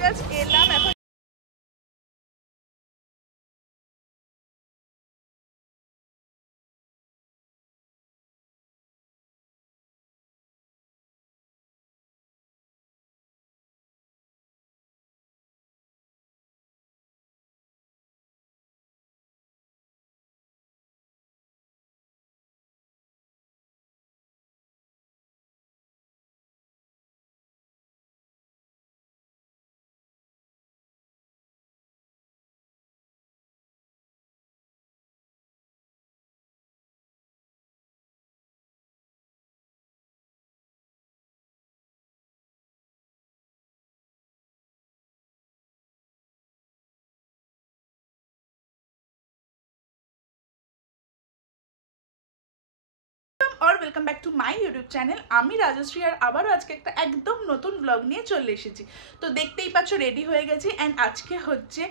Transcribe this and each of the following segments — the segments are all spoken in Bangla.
জাস্ট এলাম এখন। और welcome back to my YouTube channel. আমি রাজশ্রী আর আবারও আজকে একটা একদম নতুন ব্লগ নিয়ে চলে এসেছি। তো দেখতেই পাচ্ছ রেডি হয়ে গেছি অ্যান্ড আজকে হচ্ছে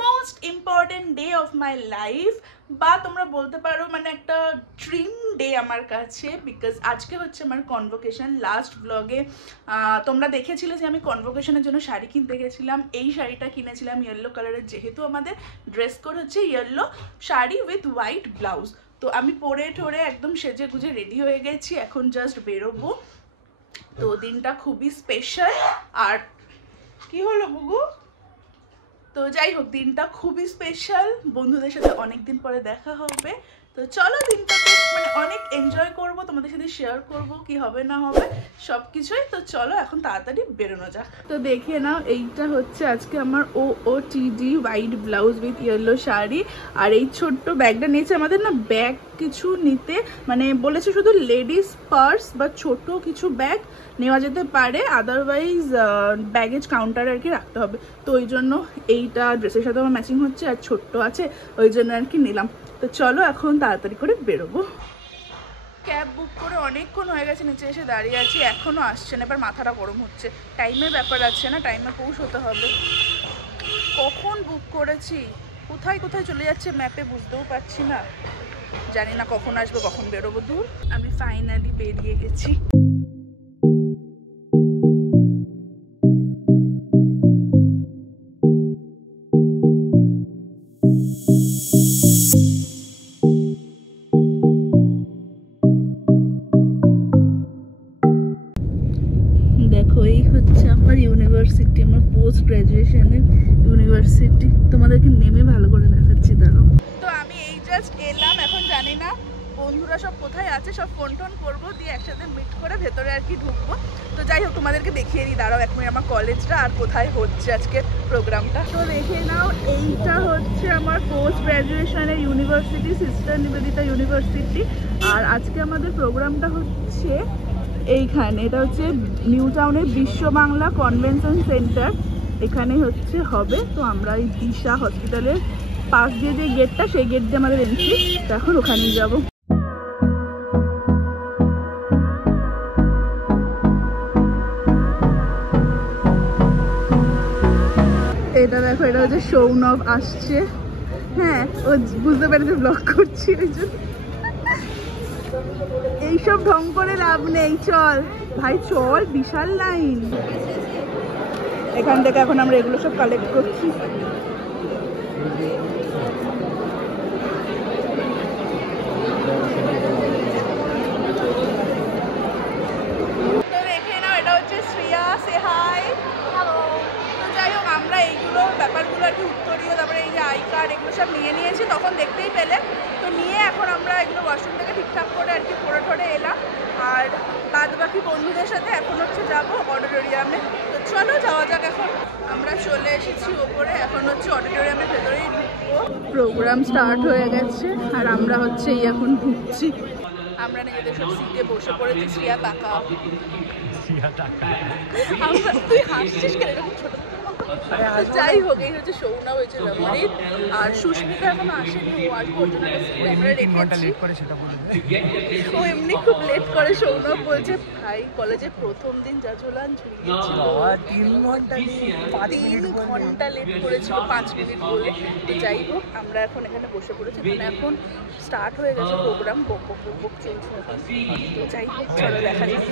most important day of my life, বা তোমরা বলতে পারো মানে একটা ড্রিম ডে আমার কাছে, বিকজ আজকে হচ্ছে আমার কনভোকেশন। লাস্ট ব্লগে তোমরা দেখেছিলে যে আমি কনভোকেশনের জন্য শাড়ি কিনতে গেছিলাম। এই শাড়িটা কিনেছিলাম ইয়েলো কালারের, যেহেতু আমাদের ড্রেস কোড হচ্ছে yellow sari with white blouse. তো আমি পরে ঠোরে একদম সেজে গুজে রেডি হয়ে গেছি, এখন জাস্ট বেরোবো। তো দিনটা খুবই স্পেশাল। আর কি হলো বুবু? তো যাই হোক, দিনটা খুবই স্পেশাল, বন্ধুদের সাথে অনেকদিন পরে দেখা হবে। তো চলো দিনটাতে মানে অনেক এনজয় করব, তোমাদের সাথে শেয়ার করব কি হবে না হবে সব কিছুই। তো চলো এখন তাড়াতাড়ি বেরোনো যাক। তো দেখে নাও, এইটা হচ্ছে আজকে আমার OOTD white blouse with yellow sari. আর এই ছোট্ট ব্যাগটা নিয়েছে আমাদের না ব্যাগ কিছু নিতে, মানে বলেছে শুধু লেডিস পার্স বা ছোট কিছু ব্যাগ নেওয়া যেতে পারে, আদারওয়াইজ ব্যাগেজ কাউন্টারে আর কি রাখতে হবে। তো ওই জন্য এইটা ড্রেসের সাথে আমার ম্যাচিং হচ্ছে আর ছোট্ট আছে, ওই জন্য আর কি নিলাম। তো চলো এখন তাড়াতাড়ি করে বেরোবো। ক্যাব বুক করে অনেকক্ষণ হয়ে গেছে, নিচে এসে দাঁড়িয়ে আছি, এখনও আসছে না। এবার মাথাটা গরম হচ্ছে, টাইমের ব্যাপার আছে না, টাইমে পৌঁছতে হবে। কখন বুক করেছি, কোথায় কোথায় চলে যাচ্ছে ম্যাপে বুঝতেও পারছি না, জানি না কখন আসবো কখন বেরোবো। দূর, আমি ফাইনালি বেরিয়ে গেছি। দেখো এই হচ্ছে আমার ইউনিভার্সিটি, আমার পোস্ট গ্রাজুয়েশনের ইউনিভার্সিটি। তোমাদেরকে নেমে ভালো করে দেখাচ্ছি, দাঁড়াও। তো আমি এই জাস্ট এলাম, এখন জানি না বন্ধুরা সব কোথায় আছে, সব ফোন টোন করবো, দিয়ে একসাথে মিট করে ভেতরে আর কি ঢুকবো। তো যাই হোক তোমাদেরকে দেখিয়ে দিই, দাঁড়াও এক মিনিট, আমার কলেজটা আর কোথায় হচ্ছে আজকে প্রোগ্রামটা। তো দেখে নাও, এইটা হচ্ছে আমার পোস্ট গ্রাজুয়েশনের ইউনিভার্সিটি, সিস্টার নিবেদিতা ইউনিভার্সিটি। আর আজকে আমাদের প্রোগ্রামটা হচ্ছে এইখানে, এটা হচ্ছে নিউ টাউনের বিশ্ব বাংলা কনভেনশন সেন্টার, এখানে হচ্ছে হবে। তো আমরা এই দিশা হসপিটালের পাশ দিয়ে যে গেটটা, সেই গেট দিয়ে আমাদের এন্ট্রি, তো এখন ওখানেই যাব। এটা দেখো, এটা হচ্ছে সৌনভ আসছে। হ্যাঁ, ও বুঝতে পেরেছে ব্লগ করছি, ওই জন্য। এইসব ঢং করে লাভ নেই, চল ভাই চল, বিশাল লাইন। এখান থেকে এখন আমরা এগুলো সব কালেক্ট করছি। তো দেখে নাও, এটা হচ্ছে শ্রিয়া, সে হাই। হ্যালো। তো যাই হোক, আমরা এইগুলো ব্যাপারগুলো আর কি উত্তরীয়, তারপরে এই যে আই কার্ড, এগুলো সব নিয়ে নিয়েছি, তখন দেখতেই পেলে। তো নিয়ে এখন আমরা এগুলো ওয়াশরুম থেকে ঠিকঠাক করে আর কি পরে ঠরে এলাম। আর বাদ বাকি বন্ধুদের সাথে এখন হচ্ছে যাবো অডিটোরিয়ামে। তো চলো যাওয়া যাক। এখন আমরা চলে এসেছি ওপরে, এখন হচ্ছে অডিটোরিয়ামের ভেতরেই ঢুকবো। প্রোগ্রাম স্টার্ট হয়ে গেছে আর আমরা হচ্ছে এই এখন ঢুকছি। আমরা নিজেদের সব সিটে বসে পড়েছি, শ্রিয়া টাকা। তুই হাসছিস কেন এরকম ছোট? যাই হোক, এই হচ্ছে সৌনভ, হয়েছে রমণীর, আর সুস্মিতা এখনো আসেনি, ও আসবো, ওর জন্য আমরা রেখেছি। ও এমনি খুব লেট করে। সৌনভ বলছে ভাই কলেজে প্রথম দিন যা ঝোলান ঝুলিয়েছিল, 3 ঘন্টা লেট করেছিল 5 মিনিট বলে। তো যাই হোক, আমরা এখন এখানে বসে পড়েছি, মানে এখন স্টার্ট হয়ে গেছে প্রোগ্রাম, বক বক বক বক চলছে এখন। তো যাই হোক, চলো দেখা যাক।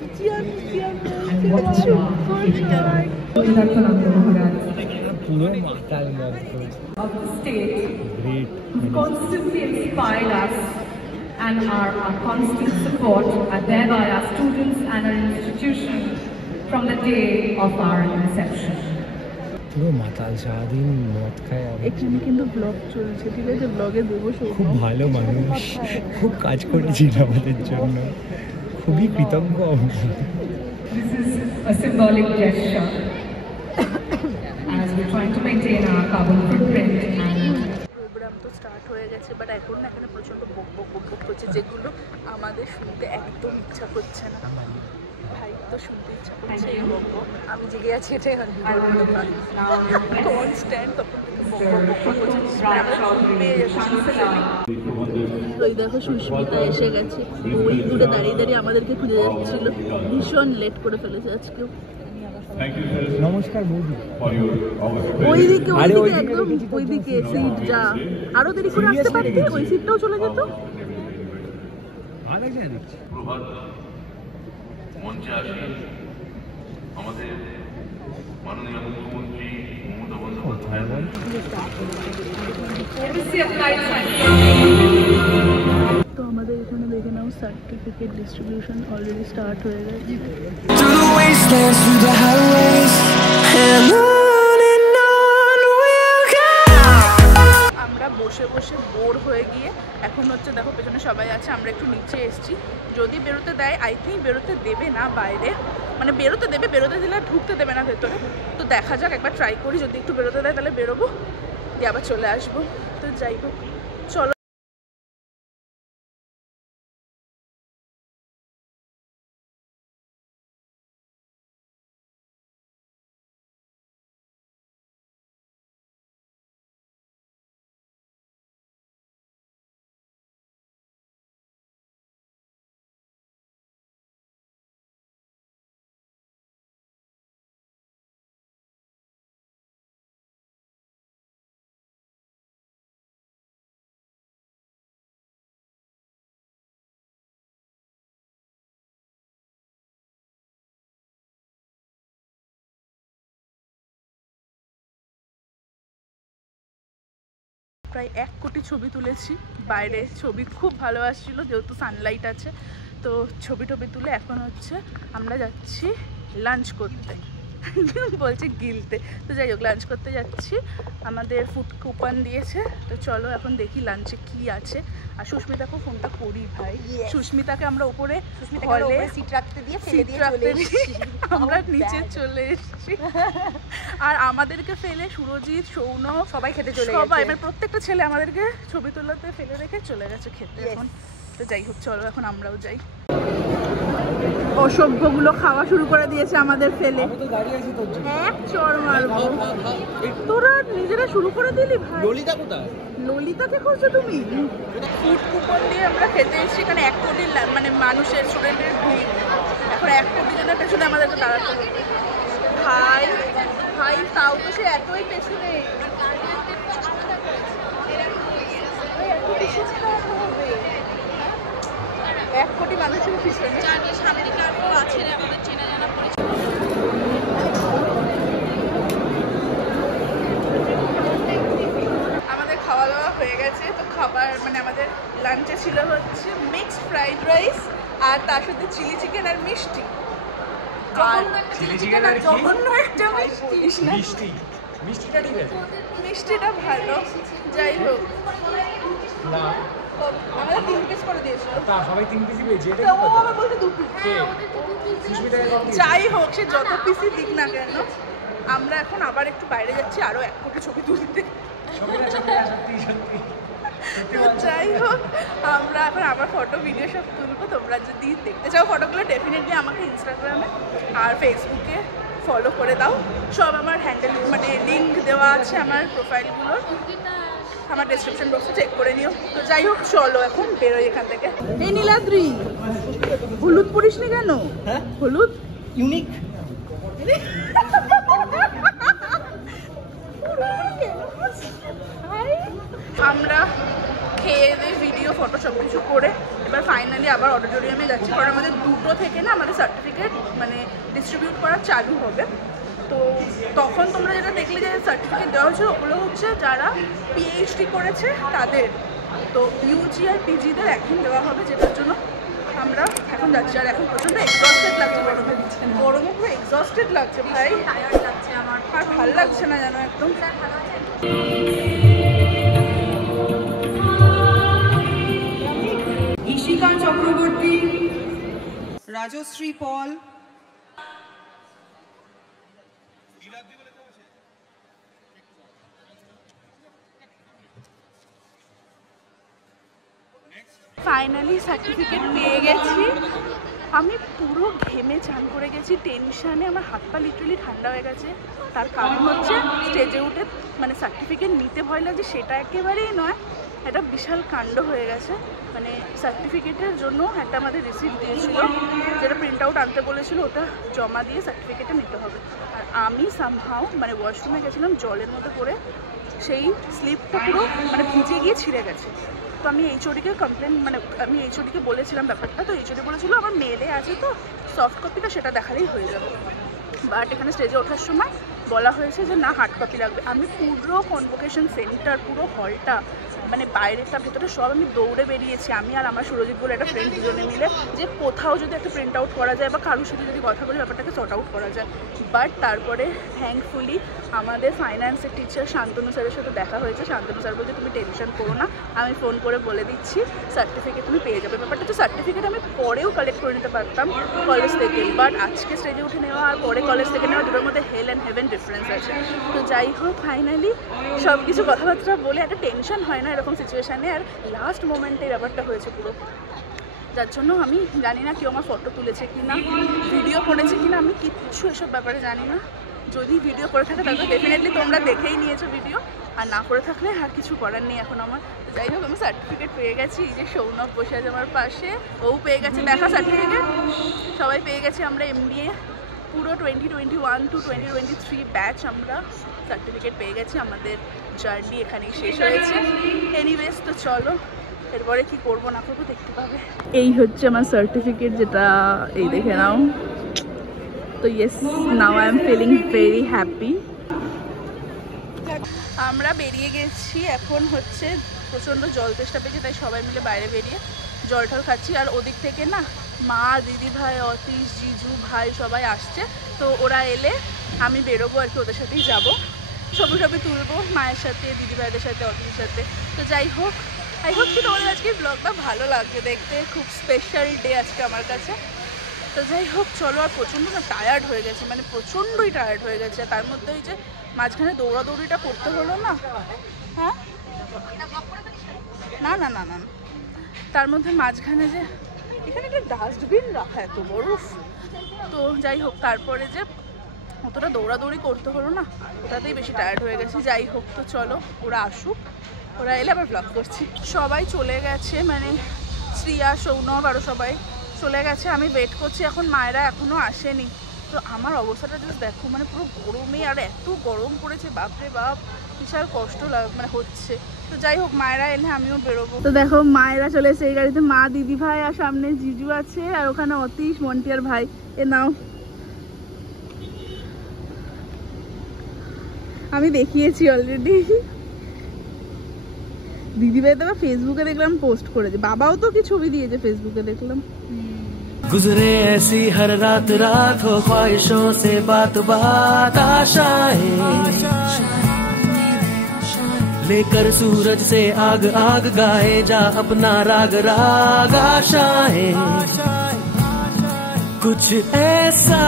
of the state who constantly inspired us and are our constant support are there by our students and our institution from the day of our inception. পুরো মাতাল সারাদিন মদ খায়। এখানে কিন্তু ব্লগ চলছে, ঠিক আছে? ব্লগে দেবো। খুব ভালো মানুষ, খুব কাজ করেছিল আমাদের জন্য, খুবই কৃতজ্ঞ। This is a symbolic gesture as we're trying to maintain our carbon footprint. Programme তো স্টার্ট হয়ে গেছে, বাট এখন না এখানে প্রচণ্ড বক বক বক বক করছে, যেগুলো আমাদের শুনতে একদম ইচ্ছা করছে না। ভাই তো শুনতে ইচ্ছা করছে এই বক বক। আমি জেগে আছি, এটাই কনস্ট্যান্ট তখন থেকে বক বক বক বক করছে। ওই দেখো সুস্মিতা এসে গেছে, ওই দূরে দাঁড়িয়ে দাঁড়িয়ে আমাদেরকে খুঁজে যাচ্ছিল। ভীষণ লেট করে ফেলেছে আজকেও। নমস্কার বৌদি। ওইদিকে একদম ওইদিকে সিট, যা আরো দেরি করে আসতে পারতে ওই সিটটাও চলে যেত। মঞ্চে আসি আমাদের মাননীয় মুখ্যমন্ত্রী মমতা বন্দ্যোপাধ্যায়। তো আমাদের এখানে দেখে নাও সার্টিফিকেট ডিস্ট্রিবিউশন অলরেডি স্টার্ট হয়ে গেছে। আমরা বসে বসে বোর হয়ে গিয়ে এখন হচ্ছে দেখো পেছনে সবাই আছে, আমরা একটু নিচে এসেছি। যদি বেরোতে দেয়, আই থিঙ্ক বেরোতে দেবে না বাইরে, মানে বেরোতে দেবে, বেরোতে দিলে ঢুকতে দেবে না ভেতরে। তো দেখা যাক, একবার ট্রাই করি, যদি একটু বেরোতে দেয় তাহলে বেরোবো, দিয়ে আবার চলে আসবো। তো যাই হোক, চলো। প্রায় 1 কোটি ছবি তুলেছি, বাইরে ছবি খুব ভালো আসছিল যেহেতু সানলাইট আছে। তো ছবি টবি তুলে এখন হচ্ছে আমরা যাচ্ছি লাঞ্চ করতে। বলছে গিলতে, তো যাই হোক লাঞ্চ করতে যাচ্ছি। আমাদের ফুড কুপন দিয়েছে, তো চলো এখন দেখি লাঞ্চে কি আছে। আর সুস্মিতাকে ফোনটা করি ভাই, সুস্মিতাকে আমরা উপরে সিট রাখতে দিয়ে আমরা নিচে চলে এসেছি। আর আমাদেরকে ফেলে সুরজিৎ, সৌন সবাই খেতে চলে গেছে, সবাই মানে প্রত্যেকটা ছেলে আমাদেরকে ছবি তোলাতে ফেলে রেখে চলে গেছে খেতে এখন। তো যাই হোক চলো এখন আমরাও যাই। অসভ্যগুলো খাওয়া শুরু করে দিয়েছে আমাদের ফেলে, এক চড় মারবো। তোরা নিজেরা শুরু করে দিলি ভাই। ললিতা কোথায়? ললিতাকে খুঁজছো তুমি? ফুড কুপন দিয়ে আমরা খেতে এসেছি, এখানে 1 কোটি মানে মানুষের স্টুডেন্টের ভিড়। এখন 1 কোটি জনের পেছনে আমাদেরকে দাঁড়াতে হবে ভাই। ভাই তাও তো সে এতই পেছনে, 1 কোটি মানুষের পিছনে। আমাদের খাওয়া দাওয়া হয়ে গেছে। তো খাবার মানে আমাদের লাঞ্চে ছিল হচ্ছে মিক্সড ফ্রাইড রাইস, আর তার সাথে চিলি চিকেন আর মিষ্টি। মিষ্টিটা ভালো, যাই হোক আমাদের 3 পিস করে দিয়েছিল। সবাই 3 পিসই পেয়েছে, যাই হোক সে যত পিসই দিক না কেন, আমরা এখন আবার একটু বাইরে যাচ্ছি আরো 1 কোটি ছবি তুলতে। যাই হোক আমরা এখন আবার ফটো ভিডিও সব তুলবো। তোমরা যদি দেখতে চাও ফটোগুলো ডেফিনেটলি আমাকে ইনস্টাগ্রামে আর ফেসবুকে ফলো করে দাও। সব আমার হ্যান্ডেল মানে লিঙ্ক দেওয়া আছে আমার প্রোফাইলগুলোর, আমার ডেসক্রিপশন বক্সে চেক করে নিও। তো যাই হোক চলো এখন বেরোই এখান থেকে। এই নীলাদ্রি হলুদ পরিস নি কেন? হলুদ ইউনিক। আমরা খেয়ে দিয়ে ভিডিও ফটো সব কিছু করে এবার ফাইনালি আবার অডিটোরিয়ামে যাচ্ছি, কারণ আমাদের 2টো থেকে না আমাদের সার্টিফিকেট মানে ডিস্ট্রিবিউট করা চালু হবে। তো তখন তোমরা যেটা দেখলে যে সার্টিফিকেট দেওয়া হয়েছিল ওগুলো হচ্ছে যারা পিএইচডি করেছে তাদের, তো ইউজি আর পিজিদের এখন দেওয়া হবে, যেটার জন্য আমরা এখন যাচ্ছি। আর এখন প্রচণ্ড এক্সস্টেড লাগছে, গরমে পুরো এক্সস্টেড লাগছে ভাই, আমার আর ভালো লাগছে না যেন একদম। ঈশিকা চক্রবর্তী, রাজশ্রী পল, ফাইনালি সার্টিফিকেট পেয়ে গেছি। আমি পুরো ঘেমে চান করে গেছি, টেনশানে আমার হাত পা লিটারালি ঠান্ডা হয়ে গেছে। তার কারণ হচ্ছে স্টেজে উঠে মানে সার্টিফিকেট নিতে ভয় লাগছে সেটা একেবারেই নয়, এটা বিশাল কাণ্ড হয়ে গেছে। মানে সার্টিফিকেটের জন্য একটা আমাদের রিসিপ্ট দিয়েছিল, যেটা প্রিন্ট আউট আনতে বলেছিল, ওটা জমা দিয়ে সার্টিফিকেটটা নিতে হবে। আর আমি সামহাও মানে ওয়াশরুমে গেছিলাম, জলের মধ্যে পড়ে সেই স্লিপটা পুরো মানে ভিজে গিয়ে ছিঁড়ে গেছে। তো আমি এইচওডিকে কমপ্লেন মানে আমি এইচওডিকে বলেছিলাম ব্যাপারটা, তো এইচওডি বলেছিল আমার মেলে আছে তো সফট কপিটা সেটা দেখালেই হয়ে যাবে। বাট এখানে স্টেজে ওঠার সময় বলা হয়েছে যে না হার্ড কপি লাগবে। আমি পুরো কনভোকেশন সেন্টার পুরো হলটা মানে বাইরেটা ভেতরে সব আমি দৌড়ে বেরিয়েছি, আমি আর আমার সুরজিৎ বলে একটা ফ্রেন্ড দুজনে মিলে, যে কোথাও যদি একটা প্রিন্ট আউট করা যায় বা কারোর সাথে যদি কথা বলে ব্যাপারটাকে সর্ট আউট করা যায়। বাট তারপরে থ্যাঙ্কফুলি আমাদের ফাইন্যান্সের টিচার শান্তনু স্যারের সাথে দেখা হয়েছে। শান্তনু স্যার বলছে তুমি টেনশন করো না, আমি ফোন করে বলে দিচ্ছি সার্টিফিকেট তুমি পেয়ে যাবে। ব্যাপারটা তো সার্টিফিকেট আমি পরেও কালেক্ট করে নিতে পারতাম কলেজ থেকে, বাট আজকে স্টেজে উঠে নেওয়া আর পরে কলেজ থেকে নেওয়া দুটোর মধ্যে হেল অ্যান্ড হেভেন ডিফারেন্স আছে। তো যাই হোক ফাইনালি সব কিছু কথাবার্তা বলে একটা টেনশন হয় না এরকম সিচুয়েশানে, আর লাস্ট মোমেন্টে ব্যাপারটা হয়েছে পুরো, যার জন্য আমি জানি না কেউ আমার ফটো তুলেছে কি না, ভিডিও করেছে কি না, আমি কিচ্ছু এসব ব্যাপারে জানি না। যদি ভিডিও করে থাকে তাহলে ডেফিনেটলি তোমরা দেখেই নিয়েছো ভিডিও, আর না করে থাকলে আর কিছু করার নেই এখন আমার। যাই হোক আমি সার্টিফিকেট পেয়ে গেছি, এই যে সৌনভ বসে আছে আমার পাশে, ও পেয়ে গেছে, দেখা সার্টিফিকেট সবাই পেয়ে গেছি। আমরা MBA পুরো 2021 to 2023 ব্যাচ আমরা সার্টিফিকেট পেয়ে গেছি, আমাদের জার্নি এখানেই শেষ হয়েছে। এনিওয়েজ তো চলো এরপরে কি করবো না করবো দেখতে পাবে। এই হচ্ছে আমার সার্টিফিকেট, যেটা এই দেখে নাও। তো yes, now I am feeling very happy. আমরা বেরিয়ে গেছি, এখন হচ্ছে প্রচণ্ড জল তেষ্টা পেয়েছে, তাই সবাই মিলে বাইরে বেরিয়ে জল টল খাচ্ছি। আর ওদিক থেকে না মা, দিদি ভাই, অতীশ, জিজু ভাই সবাই আসছে, তো ওরা এলে আমি বেরোবো আর কি, ওদের সাথেই যাবো, ছবি টবি তুলবো মায়ের সাথে, দিদি ভাইদের সাথে, অতীশের সাথে। তো যাই হোক, আই হোপ কি তোমাদের আজকে ব্লগটা ভালো লাগবে দেখতে, খুব স্পেশাল ডে আজকে আমার কাছে। তো যাই হোক চলো, আর প্রচণ্ড না টায়ার্ড হয়ে গেছে, মানে প্রচণ্ডই টায়ার্ড হয়ে গেছে। তার মধ্যে ওই যে মাঝখানে দৌড়াদৌড়িটা করতে হলো না, হ্যাঁ না না না না তার মধ্যে মাঝখানে যে এখানে একটা ডাস্টবিন রাখা এত বড়, তো যাই হোক তারপরে যে অতটা দৌড়াদৌড়ি করতে হলো না, ওটাতেই বেশি টায়ার্ড হয়ে গেছে। যাই হোক তো চলো ওরা আসুক, ওরা এলে আবার ব্লগ করছি। সবাই চলে গেছে, মানে শ্রিয়া, সৌনভ আরও সবাই চলে গেছে, আমি ওয়েট করছি এখন, মায়েরা এখনও আসেনি। তো আমার অবস্থাটা জাস্ট দেখো, মানে পুরো গরমে, আর এত গরম পড়েছে বাপরে বাপ, বিশাল কষ্ট মানে হচ্ছে। তো যাই হোক মায়েরা এলে আমিও বেরোবো। তো দেখো মায়েরা চলে এসে এই গাড়িতে, মা, দিদি ভাই, আর সামনে জিজু আছে, আর ওখানে অতীশ, মন্টিয়ার ভাই। এ নাও, আমি দেখিয়েছি অলরেডি। দিদি ভাই তো ফেসবুকে দেখলাম পোস্ট করেছে, বাবাও তো কি ছবি দিয়েছে ফেসবুকে দেখলাম। गुजरे ऐसी हर रात रात हो ख्वाहिशों से बात बात आशाएं लेकर सूरज से आग आग गाए जा अपना राग राग आशाएं कुछ ऐसा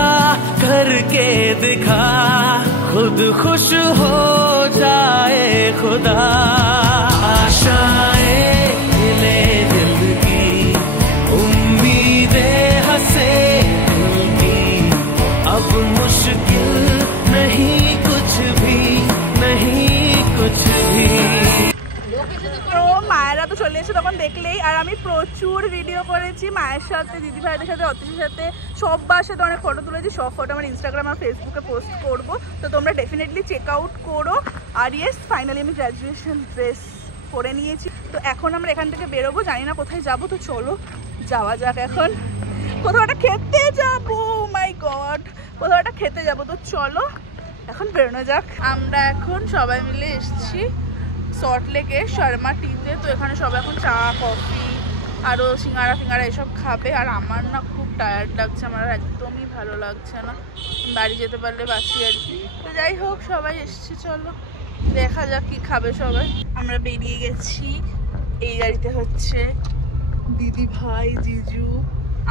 करके दिखा खुद खुश हो जाए खुदा आशाएं ले दिल की उम्मीदें हंसे की अब मुश्किल नहीं कुछ भी नहीं कुछ भी। তো মায়েরা তো চলে এসে তখন দেখলেই, আর আমি প্রচুর ভিডিও করেছি মায়ের সাথে, দিদি ভাইদের সাথে, অতীশের সাথে, সবার সাথে অনেক ফটো তুলেছি। সব ফটো আমার ইনস্টাগ্রাম আর ফেসবুকে পোস্ট করবো, তো তোমরা ডেফিনেটলি চেক আউট করো। আর ইয়েস ফাইনালি আমি গ্র্যাজুয়েশন ড্রেস করে নিয়েছি। তো এখন আমরা এখান থেকে বেরোবো, জানি না কোথায় যাবো, তো চলো যাওয়া যাক। এখন কোথাও একটা খেতে যাবো, মাই গড, কোথাও একটা খেতে যাবো, তো চলো এখন বেরোনো যাক। আমরা এখন সবাই মিলে এসেছি সল্টলেকে শর্মা টিতে। তো এখানে সবাই এখন চা কফি আরও সিঙ্গারা ফিঙ্গারা এসব খাবে। আর আমার না খুব টায়ার্ড লাগছে, আমার একদমই ভালো লাগছে না, বাড়ি যেতে পারলে বাঁচি আর কি। তো যাই হোক সবাই এসছে, চলো দেখা যাক কি খাবে সবাই। আমরা বেরিয়ে গেছি, এই গাড়িতে হচ্ছে দিদি ভাই জিজু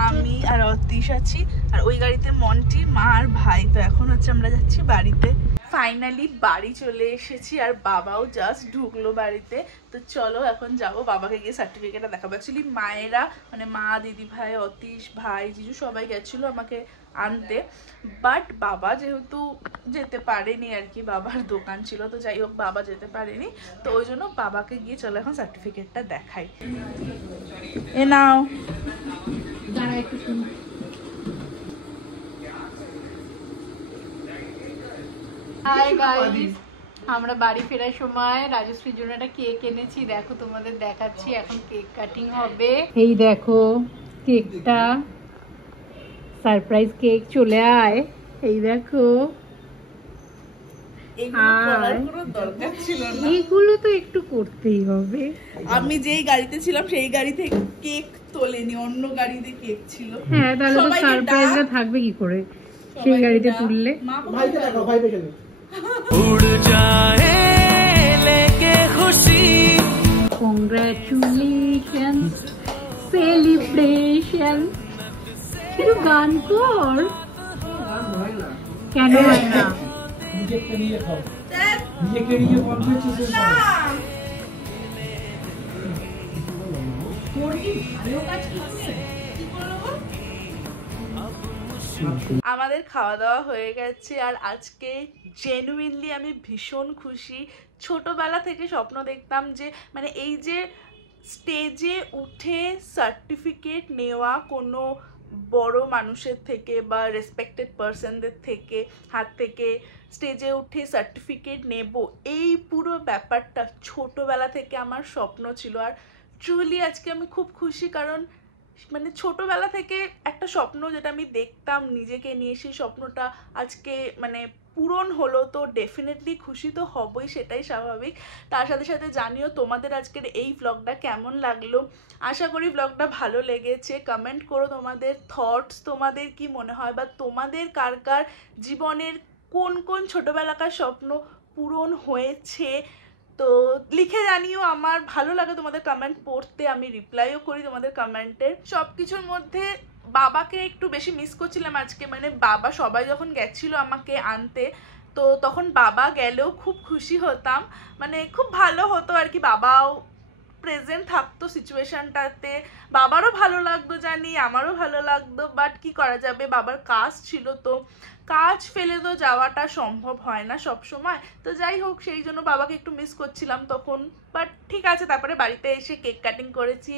আমি আর অতীশ আছি, আর ওই গাড়িতে মন্টি মা আর ভাই। তো এখন হচ্ছে আমরা যাচ্ছি বাড়িতে। ফাইনালি বাড়ি চলে এসেছি আর বাবাও জাস্ট ঢুকলো বাড়িতে। তো চলো এখন যাব, বাবাকে গিয়ে সার্টিফিকেটটা দেখাবো। অ্যাকচুয়ালি মায়েরা মানে মা দিদি ভাই অতীশ ভাই জিজু সবাই গেছিলো আমাকে আনতে, বাট বাবা যেহেতু যেতে পারেনি আর কি, বাবার দোকান ছিল, তো যাই হোক বাবা যেতে পারেনি, তো ওই জন্য বাবাকে গিয়ে চলো এখন সার্টিফিকেটটা দেখাই। এ নাও। হাই গাইস, আমরা বাড়ি ফেরার সময় রাজশ্রীর জন্য একটা কেক এনেছি, দেখো তোমাদের দেখাচ্ছি। এখন কেক কাটিং হবে, এই দেখো কেকটা, সারপ্রাইজ কেক, চলে আয়। এই দেখো, এইগুলো তো একটু করতেই হবে। আমি যেই গাড়িতে ছিলাম সেই গাড়ি থেকে কেক তোলেনি, অন্য গাড়িতে কেক ছিল। হ্যাঁ, তাহলে তো সারপ্রাইজটা থাকবে কি করে সেই গাড়িতে তুললে। ভাইকে দেখো, ভাই পেছনে उड़ जाए लेके खुशी। কংগ্রাচুলেশনস, সেলিব্রেশন, একটু গান কর। কেন হয় না? নিজেকে নিয়ে খাও, নিজেকে নিয়ে কনফিউজ না আমাদের খাওয়া দাওয়া হয়ে গেছে আর আজকে জেনুইনলি আমি ভীষণ খুশি। ছোটবেলা থেকে স্বপ্ন দেখতাম যে মানে এই যে স্টেজে উঠে সার্টিফিকেট নেওয়া কোনো বড় মানুষের থেকে বা রেসপেক্টেড পার্সনদের থেকে হাত থেকে স্টেজে উঠে সার্টিফিকেট নেব, এই পুরো ব্যাপারটা ছোটবেলা থেকে আমার স্বপ্ন ছিল। আর ট্রুলি আজকে আমি খুব খুশি, কারণ মানে ছোটবেলা থেকে একটা স্বপ্ন যেটা আমি দেখতাম নিজেকে নিয়ে, সেই স্বপ্নটা আজকে মানে পূরণ হলো। তো ডেফিনেটলি খুশি তো হবই, সেটাই স্বাভাবিক। তার সাথে সাথে জানিও তোমাদের আজকের এই ব্লগটা কেমন লাগলো। আশা করি ব্লগটা ভালো লেগেছে। কমেন্ট করো তোমাদের থটস, তোমাদের কি মনে হয় বা তোমাদের কার কার জীবনের কোন কোন ছোটবেলাকার স্বপ্ন পূরণ হয়েছে, তো লিখে জানিও। আমার ভালো লাগে তোমাদের কমেন্ট পড়তে, আমি রিপ্লাইও করি তোমাদের কমেন্টের। সব কিছুর মধ্যে বাবাকে একটু বেশি মিস করছিলাম আজকে, মানে বাবা সবাই যখন গেছিলো আমাকে আনতে, তো তখন বাবা গেলেও খুব খুশি হতাম, মানে খুব ভালো হতো আর কি, বাবাও প্রেজেন্ট থাকতো সিচুয়েশনটাতে, বাবারও ভালো লাগতো জানি, আমারও ভালো লাগতো, বাট কি করা যাবে, বাবার কাজ ছিল, তো কাজ ফেলে তো যাওয়াটা সম্ভব হয় না সব সময়। তো যাই হোক সেই জন্য বাবাকে একটু মিস করছিলাম তখন, বাট ঠিক আছে। তারপরে বাড়িতে এসে কেক কাটিং করেছি,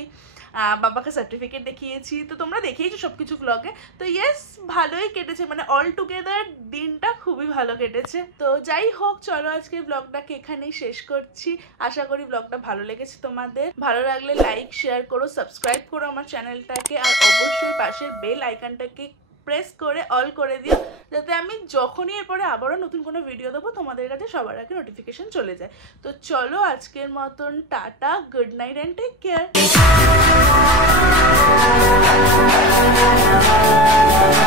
বাবাকে সার্টিফিকেট দেখিয়েছি, তো তোমরা দেখিয়েছো সব কিছু ব্লগে। তো ইয়েস, ভালোই কেটেছে, মানে অল টুগেদার দিনটা খুবই ভালো কেটেছে। তো যাই হোক চলো আজকে ব্লগটাকে এখানেই শেষ করছি। আশা করি ব্লগটা ভালো লেগেছে তোমাদের। ভালো লাগলে লাইক শেয়ার করো, সাবস্ক্রাইব করো আমার চ্যানেলটাকে, আর অবশ্যই পাশের বেল আইকনটাকে প্রেস করে অল করে দিও, যাতে আমি যখনই এরপরে আবারও নতুন কোনো ভিডিও দেবো তোমাদের কাছে সবার আগে নোটিফিকেশন চলে যায়। তো চলো আজকের মতন tata, good night and take care.